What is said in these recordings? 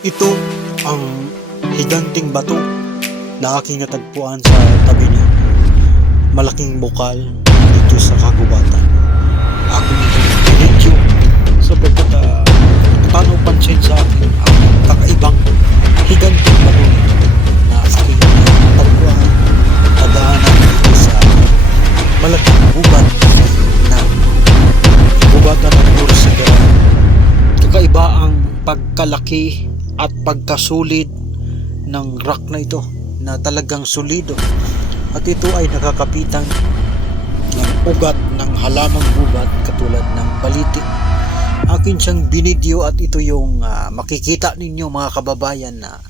Ito ang higanting bato na aking natagpuan sa tabi ng malaking bukal dito sa kagubatan. Ako itong binidyo sapagkat paano pansin sa akin ang kakaibang higanting bato na aking natagpuan na daanan dito sa malaking gubat ng gubatan ng Nursega. Kakaiba ang pagkalaki at pagkasulid ng rock na ito na talagang solido, at ito ay nakakapitan ng ugat ng halamang gubat katulad ng baliti. Akin siyang binidyo at ito yung makikita ninyo mga kababayan na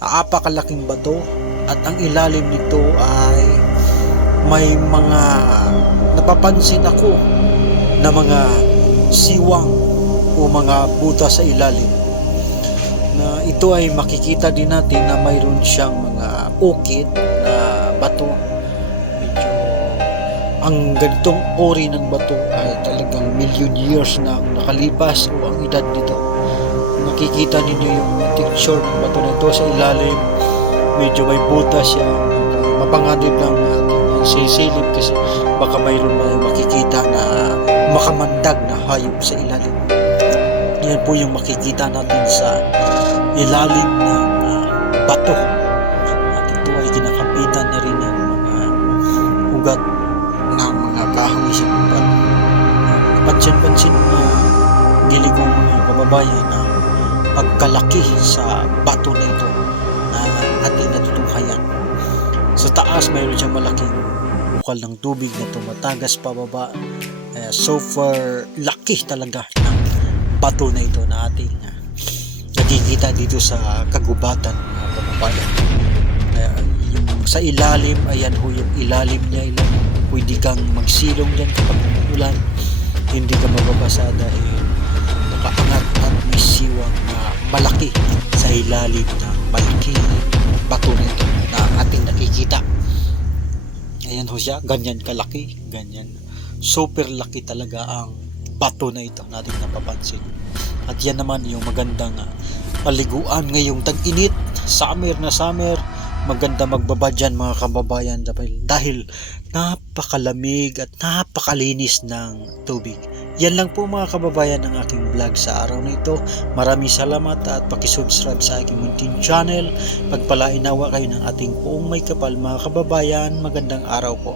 apakalaking bato, at ang ilalim nito ay may mga napapansin ako na mga siwang o mga butas sa ilalim, na ito ay makikita din natin na mayroon siyang mga ukit na bato. Medyo ang ganitong ori ng bato ay talagang million years na ang nakalipas o ang edad nito. Nakikita ninyo yung texture ng bato nito sa ilalim. Medyo may butas siya, mapanganib lang natin sisilip kasi baka mayroon na makikita na makamandag na hayop sa ilalim. Yan po yung makikita natin sa ilalim ng bato, at ito ay kinakapitan na rin ng mga ugat ng mga kahoy sa gubat. Pansin-pansin na giligong mga kababayan na pagkalaki sa bato na ito na ating natutunghayan. Sa taas mayroon siyang malaking bukal ng tubig na tumatagas pababa. Super laki talaga ng bato na ito na ating nakikita dito sa kagubatan mga kababayan. Yung sa ilalim, ayan ho yung ilalim niya. Pwede kang magsilong dyan kapag umuulan, hindi ka mababasa dahil nakaangat at may siwang na malaki sa ilalim ng malaking bato na ito na ating nakikita. Ayan ho siya, ganyan kalaki, ganyan super laki talaga ang bato na ito natin napapansin. At yan naman yung magandang paliguan ngayong tag-init, summer na summer. Maganda magbaba dyan mga kababayan dahil napakalamig at napakalinis ng tubig. Yan lang po mga kababayan ang aking vlog sa araw na ito. Maraming salamat at pakisubscribe sa aking munting channel. Pagpalain nawa kayo ng ating Poong May Kapal mga kababayan. Magandang araw po.